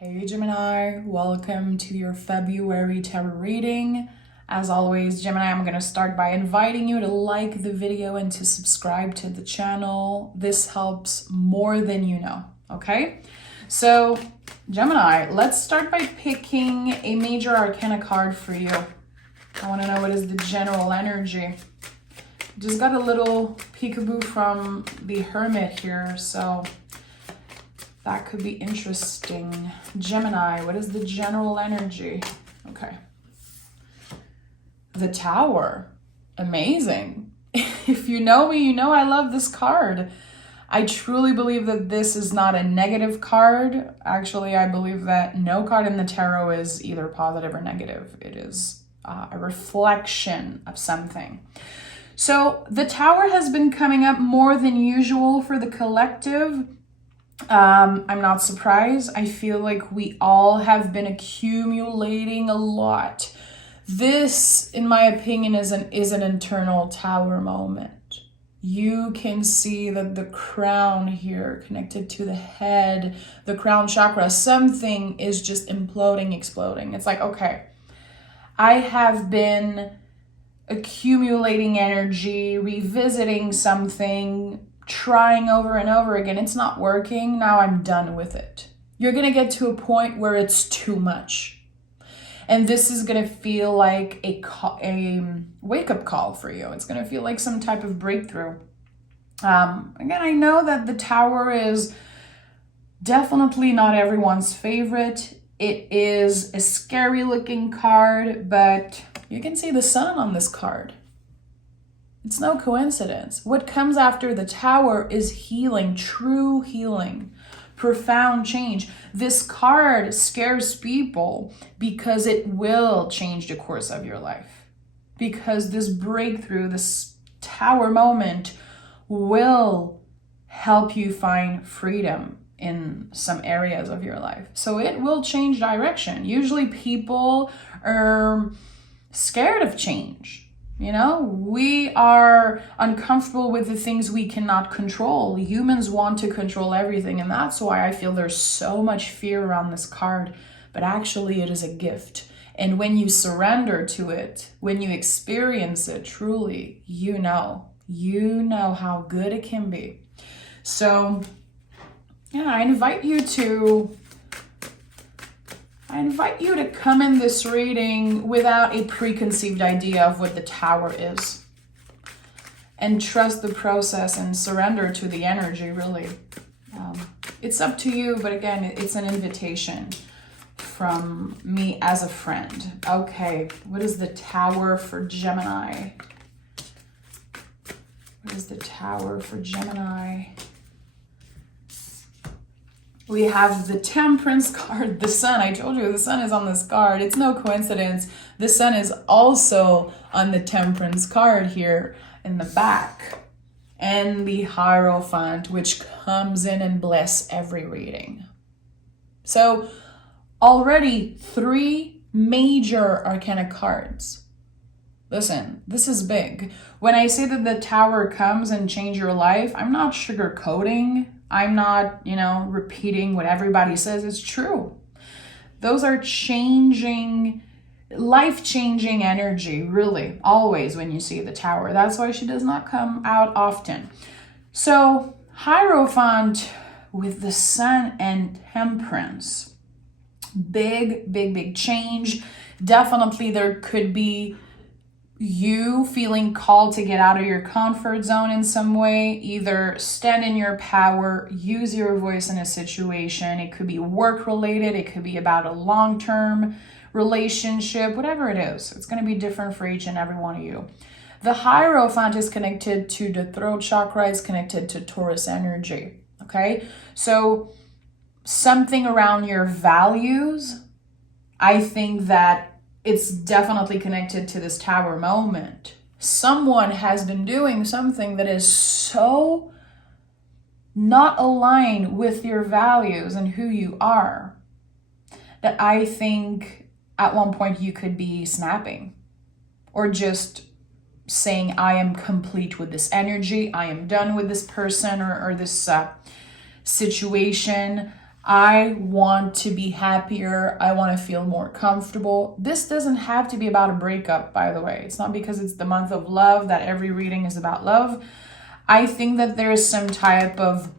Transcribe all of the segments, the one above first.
Hey Gemini, welcome to your February tarot reading. As always, Gemini, I'm going to start by inviting you to like the video and to subscribe to the channel. This helps more than you know, okay? So, Gemini, let's start by picking a major arcana card for you. I want to know what is the general energy. Just got a little peekaboo from the Hermit here, so that could be interesting. Gemini, what is the general energy? Okay. The Tower. Amazing. If you know me, you know I love this card. I truly believe that this is not a negative card. Actually, I believe that no card in the tarot is either positive or negative. It is a reflection of something. So the Tower has been coming up more than usual for the collective. I'm not surprised. I feel like we all have been accumulating a lot. This, in my opinion, is an internal Tower moment. You can see that the crown here connected to the head, the crown chakra, something is just imploding, exploding. It's like, okay, I have been accumulating energy, revisiting something, trying over and over again. It's not working. Now I'm done with it. You're going to get to a point where it's too much. And this is going to feel like a wake-up call for you. It's going to feel like some type of breakthrough. Again, I know that the Tower is definitely not everyone's favorite. It is a scary looking card, but you can see the sun on this card. It's no coincidence. What comes after the Tower is healing, true healing, profound change. This card scares people because it will change the course of your life. Because this breakthrough, this Tower moment will help you find freedom in some areas of your life. So it will change direction. Usually people are scared of change. You know, we are uncomfortable with the things we cannot control. Humans want to control everything, and that's why I feel there's so much fear around this card. But actually, it is a gift. And when you surrender to it, when you experience it truly, you know how good it can be. So, yeah, I invite you to come in this reading without a preconceived idea of what the Tower is. And trust the process and surrender to the energy, really. It's up to you, but again, it's an invitation from me as a friend. Okay, what is the Tower for Gemini? What is the Tower for Gemini? We have the Temperance card, the Sun. I told you the Sun is on this card. It's no coincidence. The Sun is also on the Temperance card here in the back. And the Hierophant, which comes in and bless every reading. So already 3 major arcana cards. Listen, this is big. When I say that the Tower comes and change your life, I'm not sugarcoating. I'm not, repeating what everybody says. It's true. Those are changing, life-changing energy, really, always when you see the Tower. That's why she does not come out often. So, Hierophant with the Sun and Temperance. Big change. Definitely there could be you feeling called to get out of your comfort zone in some way, either stand in your power, use your voice in a situation. It could be work related. It could be about a long-term relationship, whatever it is. It's going to be different for each and every one of you. The Hierophant is connected to the throat chakra. It's connected to Taurus energy. Okay. So something around your values, I think that it's definitely connected to this Tower moment. Someone has been doing something that is so not aligned with your values and who you are that I think at one point you could be snapping or just saying, I am complete with this energy. I am done with this person or this situation. I want to be happier. I want to feel more comfortable. This doesn't have to be about a breakup, by the way. It's not because it's the month of love that every reading is about love. I think that there is some type of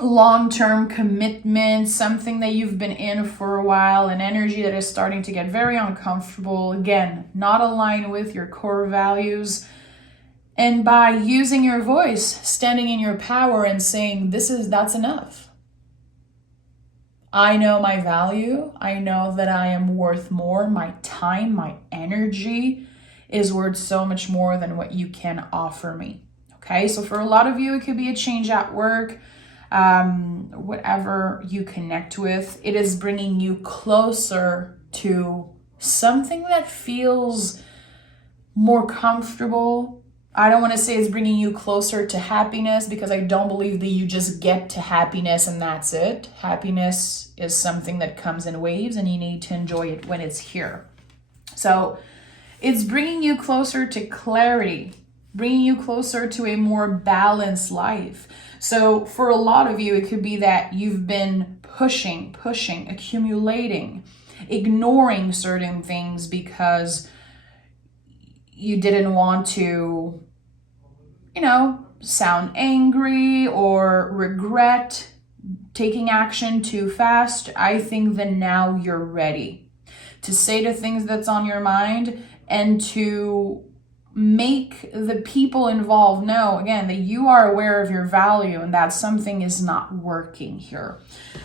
long-term commitment, something that you've been in for a while, an energy that is starting to get very uncomfortable. Again, not aligned with your core values. And by using your voice, standing in your power and saying, that's enough. I know my value. I know that I am worth more. My time, my energy is worth so much more than what you can offer me. Okay, so for a lot of you, it could be a change at work. Whatever you connect with, it is bringing you closer to something that feels more comfortable. I don't want to say it's bringing you closer to happiness, because I don't believe that you just get to happiness and that's it. Happiness is something that comes in waves and you need to enjoy it when it's here. So it's bringing you closer to clarity, bringing you closer to a more balanced life. So for a lot of you, it could be that you've been pushing, accumulating, ignoring certain things because you didn't want to, sound angry or regret taking action too fast. I think that now you're ready to say the things that's on your mind and to make the people involved know, again, that you are aware of your value and that something is not working here.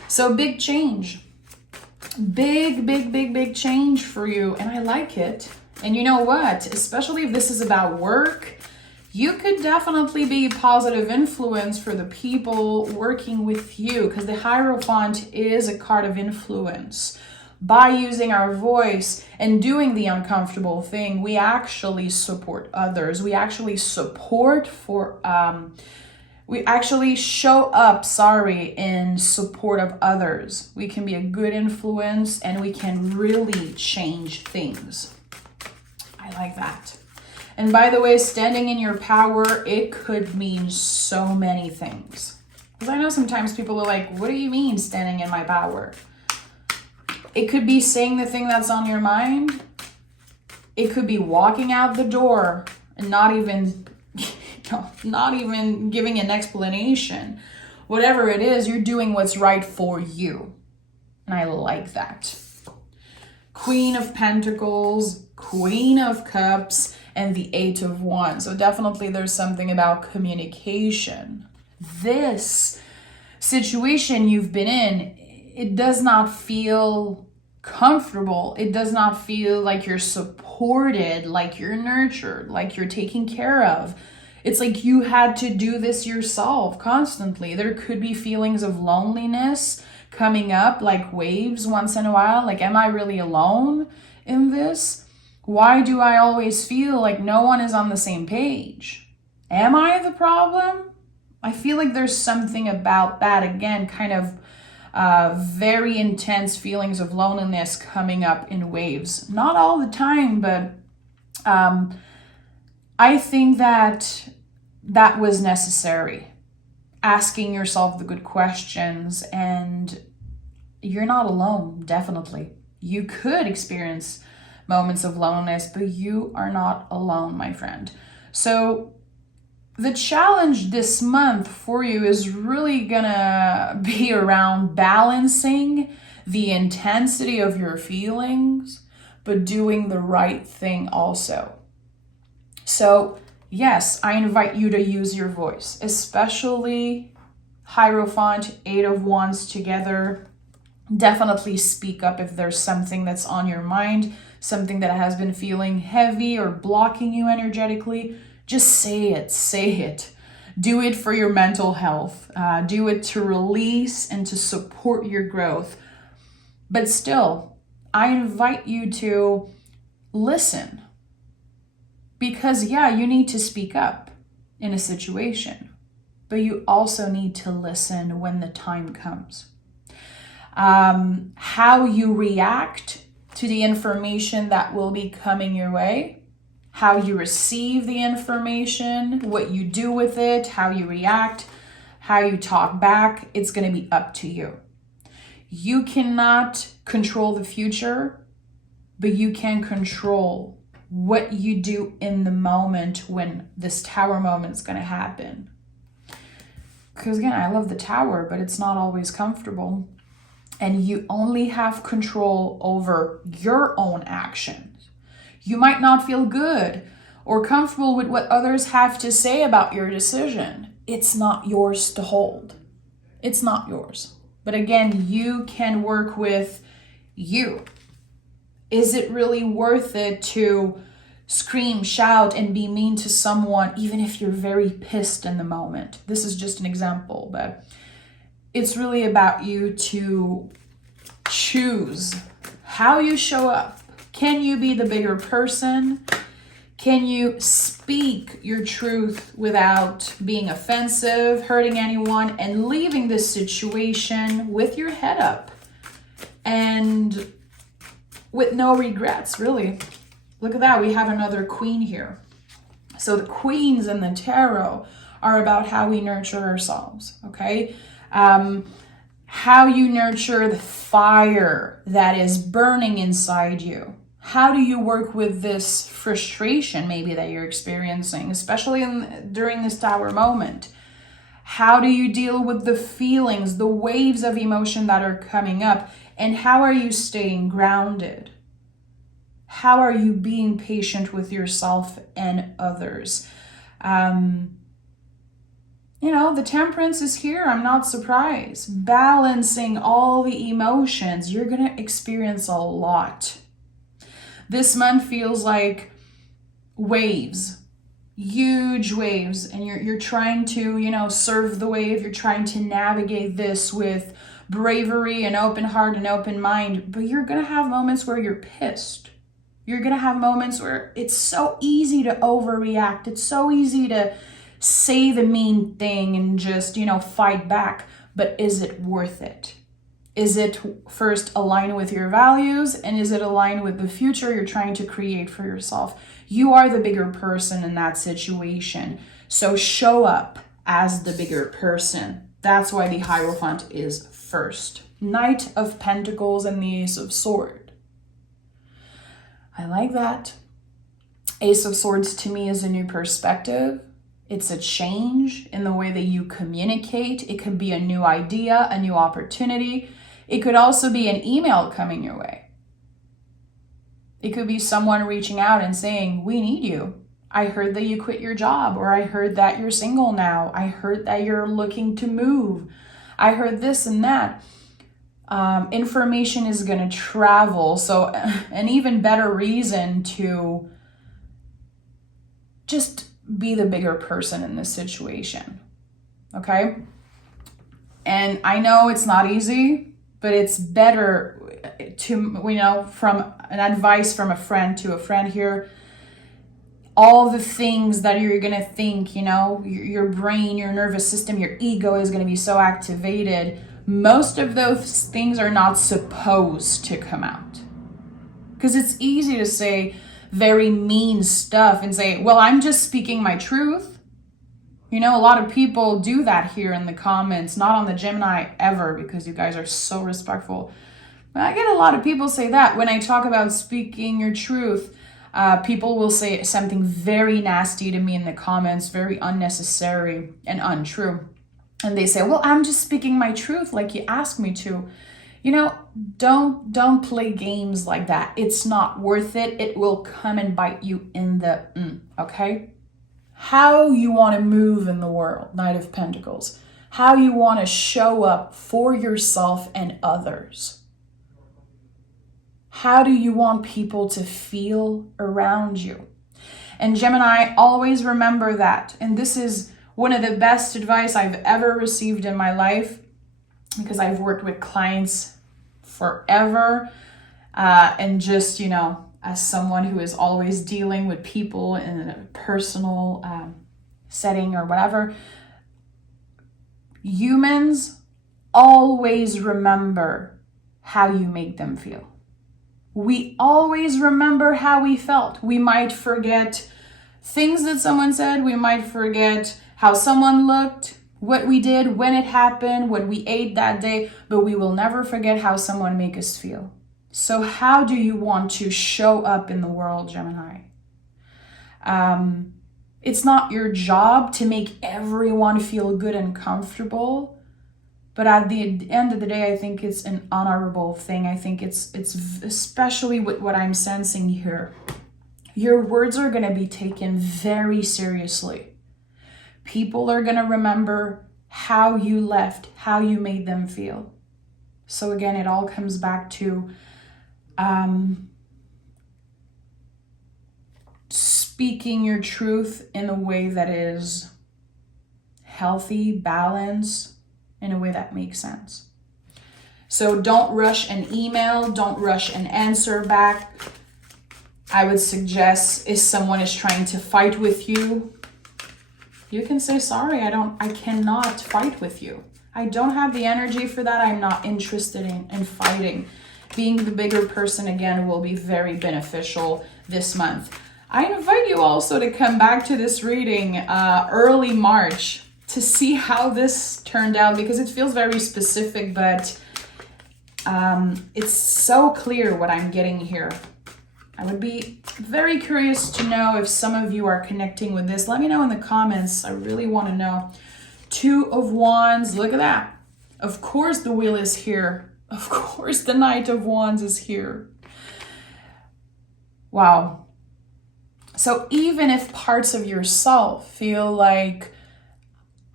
So big change. Big change for you. And I like it. And you know what? Especially if this is about work, you could definitely be a positive influence for the people working with you, because the Hierophant is a card of influence. By using our voice and doing the uncomfortable thing, we actually support others. We actually we actually show up, in support of others. We can be a good influence and we can really change things. I like that. And by the way, standing in your power, it could mean so many things. Because I know sometimes people are like, what do you mean standing in my power? It could be saying the thing that's on your mind. It could be walking out the door and not even giving an explanation. Whatever it is, you're doing what's right for you. And I like that. Queen of Pentacles, Queen of Cups, and the Eight of Wands. So definitely there's something about communication. This situation you've been in, it does not feel comfortable. It does not feel like you're supported, like you're nurtured, like you're taken care of. It's like you had to do this yourself constantly. There could be feelings of loneliness coming up like waves once in a while. Like, am I really alone in this? Why do I always feel like no one is on the same page? Am I the problem? I feel like there's something about that, again, kind of very intense feelings of loneliness coming up in waves. Not all the time, but I think that was necessary. Asking yourself the good questions, and you're not alone, definitely. You could experience moments of loneliness, but you are not alone, my friend. So the challenge this month for you is really gonna be around balancing the intensity of your feelings, but doing the right thing also. So yes, I invite you to use your voice, especially Hierophant, Eight of Wands together. Definitely speak up if there's something that's on your mind, something that has been feeling heavy or blocking you energetically. Just say it. Do it for your mental health. Do it to release and to support your growth. But still, I invite you to listen. Because you need to speak up in a situation, but you also need to listen when the time comes. How you react to the information that will be coming your way, how you receive the information, what you do with it, how you react, how you talk back, it's going to be up to you. You cannot control the future, but you can control what you do in the moment when this tower moment is going to happen. Because again, I love the tower, but it's not always comfortable. And you only have control over your own actions. You might not feel good or comfortable with what others have to say about your decision. It's not yours to hold. It's not yours. But again, you can work with you. Is it really worth it to scream, shout, and be mean to someone, even if you're very pissed in the moment? This is just an example, but it's really about you to choose how you show up. Can you be the bigger person? Can you speak your truth without being offensive, hurting anyone, and leaving this situation with your head up and with no regrets, really? Look at that. We have another queen here. So the queens in the tarot are about how we nurture ourselves, okay? How you nurture the fire that is burning inside you. How do you work with this frustration maybe that you're experiencing, especially during this tower moment? How do you deal with the feelings, the waves of emotion that are coming up? And how are you staying grounded? How are you being patient with yourself and others? The temperance is here. I'm not surprised. Balancing all the emotions. You're going to experience a lot. This month feels like waves, huge waves, and you're trying to, surf the wave. You're trying to navigate this with bravery and open heart and open mind, but you're going to have moments where you're pissed. You're going to have moments where it's so easy to overreact. It's so easy to say the mean thing and just, fight back. But is it worth it? Is it first aligned with your values? And is it aligned with the future you're trying to create for yourself? You are the bigger person in that situation. So show up as the bigger person. That's why the Hierophant is first. Knight of Pentacles and the Ace of Swords. I like that. Ace of Swords to me is a new perspective. It's a change in the way that you communicate. It could be a new idea, a new opportunity. It could also be an email coming your way. It could be someone reaching out and saying, we need you. I heard that you quit your job, or I heard that you're single now. I heard that you're looking to move. I heard this and that. Information is going to travel. So an even better reason to just be the bigger person in this situation. Okay? And I know it's not easy, but it's better to, from an advice from a friend to a friend here, all the things that you're going to think, your brain, your nervous system, your ego is going to be so activated. Most of those things are not supposed to come out. Because it's easy to say very mean stuff and say, well, I'm just speaking my truth. A lot of people do that here in the comments, not on the Gemini ever, because you guys are so respectful. But I get a lot of people say that when I talk about speaking your truth. People will say something very nasty to me in the comments, very unnecessary and untrue. And they say, well, I'm just speaking my truth like you asked me to. Don't play games like that. It's not worth it. It will come and bite you in the, okay? How you want to move in the world, Knight of Pentacles. How you want to show up for yourself and others. How do you want people to feel around you? And Gemini, always remember that. And this is one of the best advice I've ever received in my life, because I've worked with clients forever. And just, as someone who is always dealing with people in a personal setting or whatever, humans always remember how you make them feel. We always remember how we felt. We might forget things that someone said. We might forget how someone looked. what we did, when it happened, what we ate that day, but we will never forget how someone made us feel. So how do you want to show up in the world, Gemini? It's not your job to make everyone feel good and comfortable, but at the end of the day, I think it's an honorable thing. I think it's especially with what I'm sensing here. Your words are going to be taken very seriously. People are going to remember how you left, how you made them feel. So again, it all comes back to speaking your truth in a way that is healthy, balanced, in a way that makes sense. So don't rush an email, don't rush an answer back. I would suggest if someone is trying to fight with you, you can say, sorry, I cannot fight with you. I don't have the energy for that. I'm not interested in fighting. Being the bigger person again will be very beneficial this month. I invite you also to come back to this reading early March to see how this turned out, because it feels very specific, but it's so clear what I'm getting here. I would be very curious to know if some of you are connecting with this. Let me know in the comments. I really want to know. 2 of Wands, look at that. Of course the Wheel is here. Of course the Knight of Wands is here. Wow. So even if parts of yourself feel like,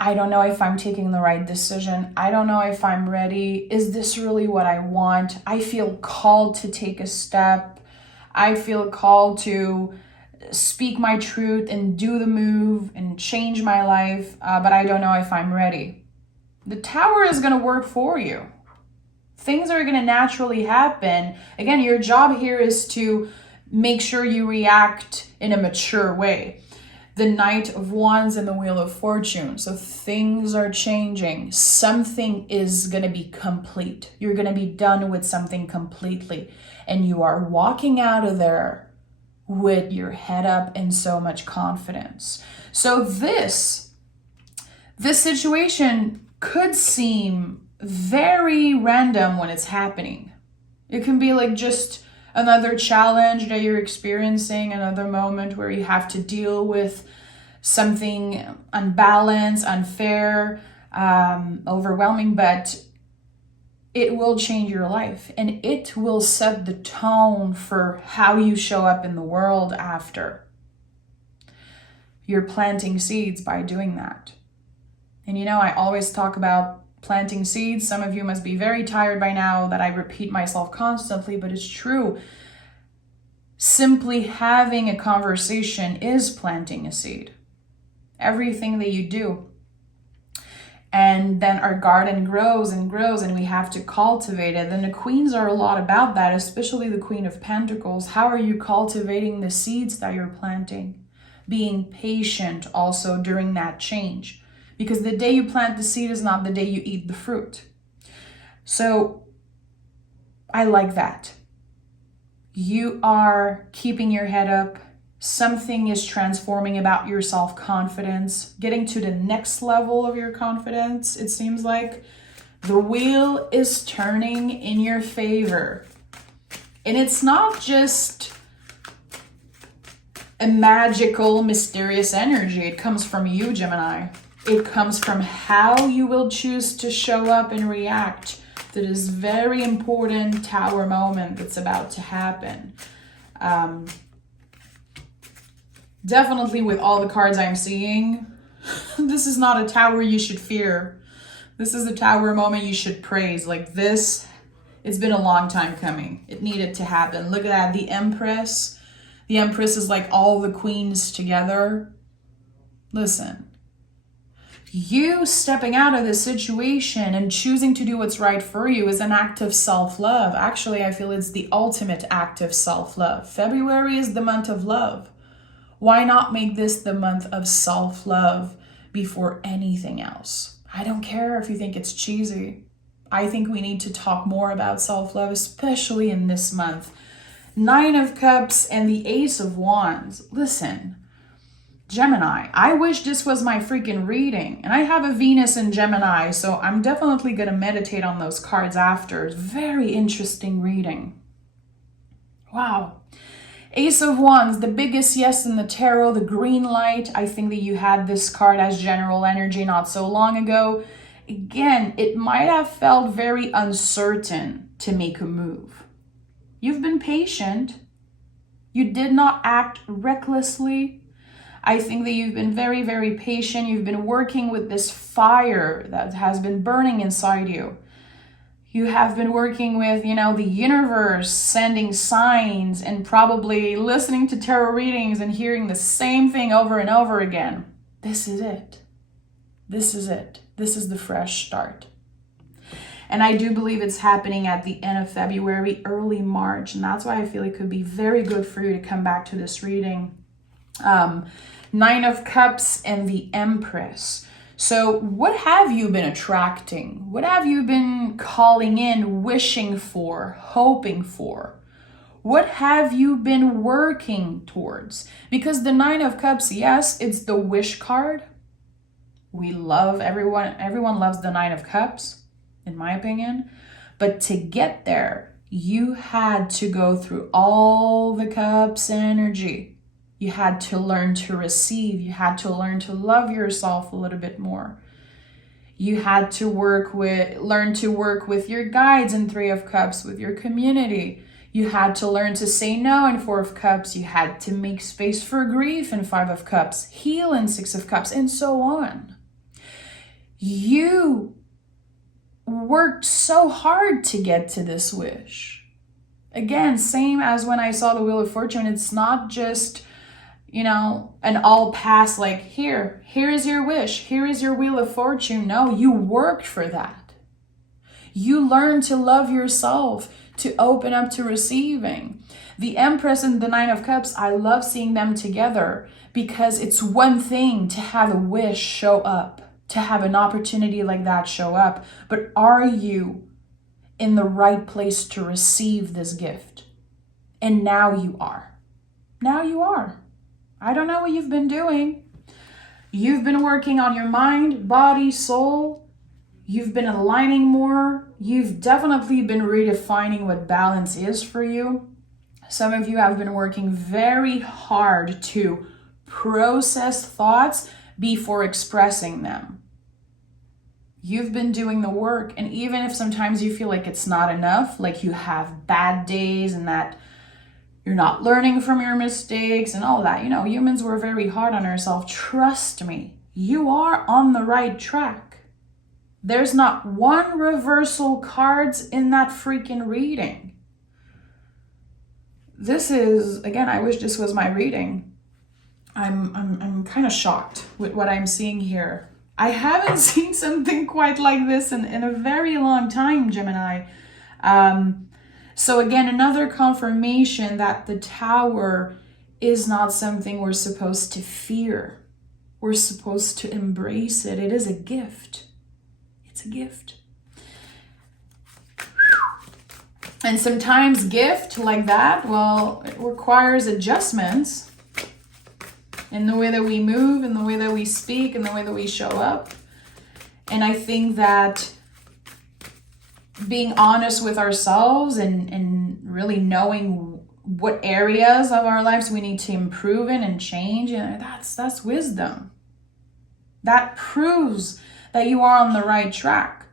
I don't know if I'm taking the right decision, I don't know if I'm ready, is this really what I want? I feel called to take a step. I feel called to speak my truth and do the move and change my life, but I don't know if I'm ready. The Tower is going to work for you. Things are going to naturally happen. Again, your job here is to make sure you react in a mature way. The Knight of Wands and the Wheel of Fortune. So things are changing. Something is going to be complete. You're going to be done with something completely. And you are walking out of there with your head up and so much confidence. So this situation could seem very random when it's happening. It can be like just another challenge that you're experiencing, another moment where you have to deal with something unbalanced, unfair, overwhelming, but it will change your life and it will set the tone for how you show up in the world after. You're planting seeds by doing that. And you know, I always talk about planting seeds. Some of you must be very tired by now that I repeat myself constantly, but it's true. Simply having a conversation is planting a seed. Everything that you do. And then our garden grows and grows and we have to cultivate it. And the queens are a lot about that, especially the Queen of Pentacles. How are you cultivating the seeds that you're planting? Being patient also during that change. Because the day you plant the seed is not the day you eat the fruit. So I like that. You are keeping your head up. Something is transforming about your self-confidence, getting to the next level of your confidence. It seems like the wheel is turning in your favor. And it's not just a magical, mysterious energy. It comes from you, Gemini. It comes from how you will choose to show up and react to this very important Tower moment that's about to happen. Definitely with all the cards I'm seeing, this is not a Tower you should fear. This is a Tower moment you should praise. Like this, it's been a long time coming. It needed to happen. Look at that, the Empress. The Empress is like all the queens together. Listen, you stepping out of this situation and choosing to do what's right for you is an act of self-love. Actually, I feel it's the ultimate act of self-love. February is the month of love. Why not make this the month of self-love before anything else? I don't care if you think it's cheesy. I think we need to talk more about self-love, especially in this month. 9 of Cups and the Ace of Wands. Listen, Gemini. I wish this was my freaking reading. And I have a Venus in Gemini, so I'm definitely going to meditate on those cards after. Very interesting reading. Wow. Ace of Wands, the biggest yes in the tarot, the green light. I think that you had this card as general energy not so long ago. Again, it might have felt very uncertain to make a move. You've been patient. You did not act recklessly. I think that you've been very, very patient. You've been working with this fire that has been burning inside you. You have been working with, the universe sending signs and probably listening to tarot readings and hearing the same thing over and over again. This is it. This is it. This is the fresh start. And I do believe it's happening at the end of February, early March. And that's why I feel it could be very good for you to come back to this reading. Nine of Cups and the Empress. So what have you been attracting? What have you been calling in, wishing for, hoping for? What have you been working towards? Because the Nine of Cups, yes, it's the wish card. We love everyone loves the Nine of Cups, in my opinion. But to get there, you had to go through all the cups energy. You had to learn to receive. You had to learn to love yourself a little bit more. You had to learn to work with your guides in Three of Cups, with your community. You had to learn to say no in Four of Cups. You had to make space for grief in Five of Cups, heal in Six of Cups, and so on. You worked so hard to get to this wish. Again, same as when I saw the Wheel of Fortune. It's not just an all pass like, here is your wish, here is your Wheel of Fortune. No, you worked for that. You learned to love yourself, to open up to receiving. The Empress and the Nine of Cups, I love seeing them together because it's one thing to have a wish show up, to have an opportunity like that show up. But are you in the right place to receive this gift? And now you are. Now you are. I don't know what you've been doing. You've been working on your mind, body, soul. You've been aligning more. You've definitely been redefining what balance is for you. Some of you have been working very hard to process thoughts before expressing them. You've been doing the work, and even if sometimes you feel like it's not enough, like you have bad days and that you're not learning from your mistakes and all that. Humans were very hard on ourselves. Trust me, you are on the right track. There's not one reversal cards in that freaking reading. This is, again, I wish this was my reading. I'm kind of shocked with what I'm seeing here. I haven't seen something quite like this in a very long time, Gemini. So again, another confirmation that the Tower is not something we're supposed to fear. We're supposed to embrace it. It is a gift. It's a gift. And sometimes gift like that, it requires adjustments in the way that we move, in the way that we speak, in the way that we show up. And I think that being honest with ourselves and really knowing what areas of our lives we need to improve in and change, that's wisdom. That proves that you are on the right track.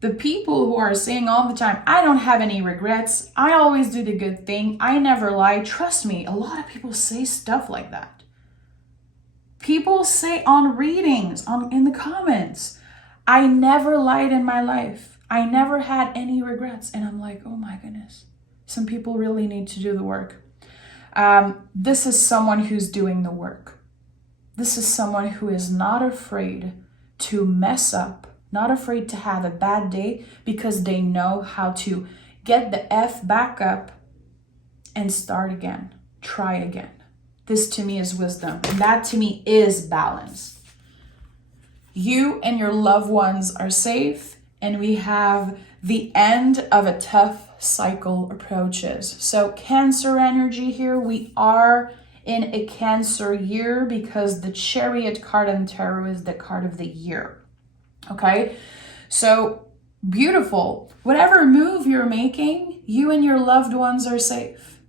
The people who are saying all the time, I don't have any regrets, I always do the good thing, I never lie, trust me, a lot of people say stuff like that. People say on readings, in the comments, I never lied in my life. I never had any regrets. And I'm like, oh my goodness, some people really need to do the work. This is someone who's doing the work. This is someone who is not afraid to mess up, not afraid to have a bad day, because they know how to get the F back up and start again, try again. This to me is wisdom. And that to me is balance. You and your loved ones are safe. And we have the end of a tough cycle approaches. So Cancer energy here, we are in a Cancer year because the Chariot card in tarot is the card of the year. Okay, so beautiful. Whatever move you're making, you and your loved ones are safe.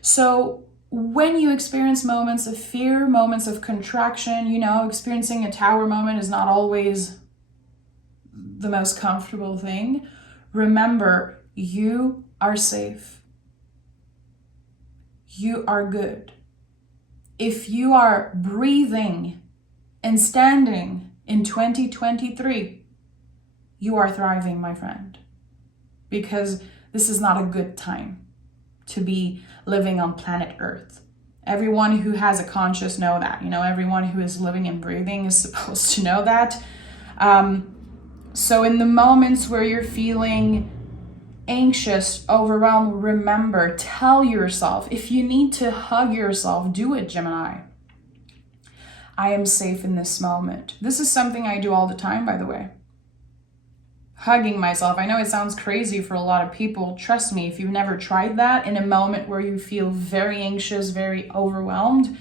So when you experience moments of fear, moments of contraction, you know, experiencing a tower moment is not always the most comfortable thing. Remember, you are safe. You are good. If you are breathing and standing in 2023, you are thriving, my friend, because this is not a good time to be living on planet Earth. Everyone who has a conscious know that, you know, everyone who is living and breathing is supposed to know that. So in the moments where you're feeling anxious, overwhelmed, remember, tell yourself, if you need to hug yourself, do it, Gemini. I am safe in this moment. This is something I do all the time, by the way. Hugging myself. I know it sounds crazy for a lot of people. Trust me, if you've never tried that in a moment where you feel very anxious, very overwhelmed,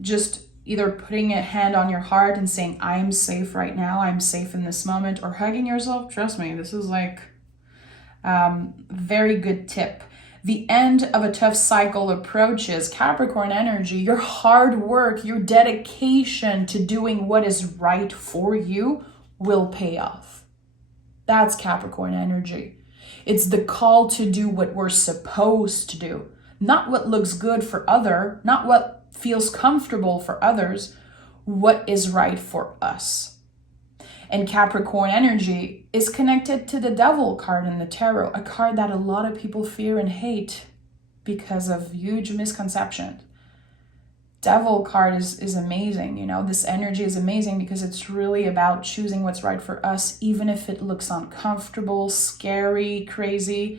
just either putting a hand on your heart and saying, I am safe right now, I'm safe in this moment, or hugging yourself, trust me, this is like very good tip. The end of a tough cycle approaches. Capricorn energy, your hard work, your dedication to doing what is right for you will pay off. That's Capricorn energy. It's the call to do what we're supposed to do, not what looks good for not what feels comfortable for others, what is right for us. And Capricorn energy is connected to the Devil card in the tarot, a card that a lot of people fear and hate because of huge misconceptions. Devil card is amazing, you know, this energy is amazing because it's really about choosing what's right for us, even if it looks uncomfortable, scary, crazy.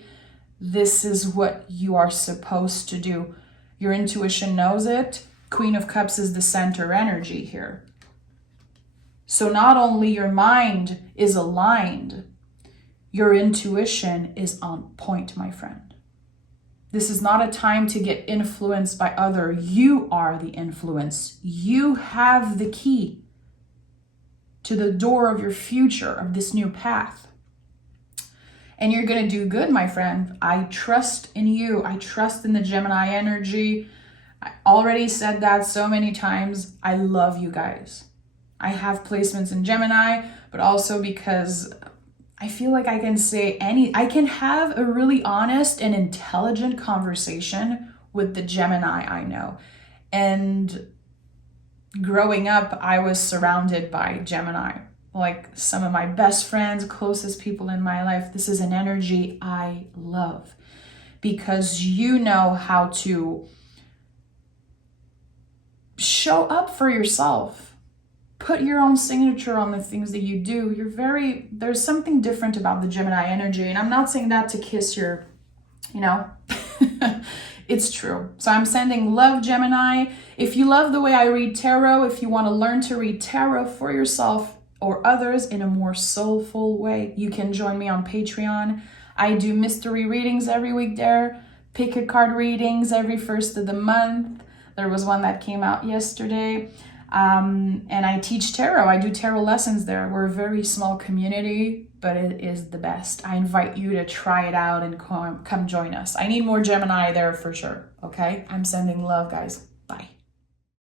This is what you are supposed to do. Your intuition knows it. Queen of Cups is the center energy here. So not only your mind is aligned, your intuition is on point, my friend. This is not a time to get influenced by others. You are the influence. You have the key to the door of your future, of this new path. And you're going to do good, my friend. I trust in you. I trust in the Gemini energy. I already said that so many times. I love you guys. I have placements in Gemini, but also because I feel like I can have a really honest and intelligent conversation with the Gemini I know. And growing up, I was surrounded by Gemini. Like some of my best friends, closest people in my life. This is an energy I love because you know how to show up for yourself. Put your own signature on the things that you do. There's something different about the Gemini energy. And I'm not saying that to kiss your, it's true. So I'm sending love, Gemini. If you love the way I read tarot, if you want to learn to read tarot for yourself or others in a more soulful way, you can join me on Patreon. I do mystery readings every week there. Pick a card readings every first of the month. There was one that came out yesterday. And I teach tarot. I do tarot lessons there. We're a very small community, but it is the best. I invite you to try it out and come join us. I need more Gemini there for sure. Okay? I'm sending love, guys.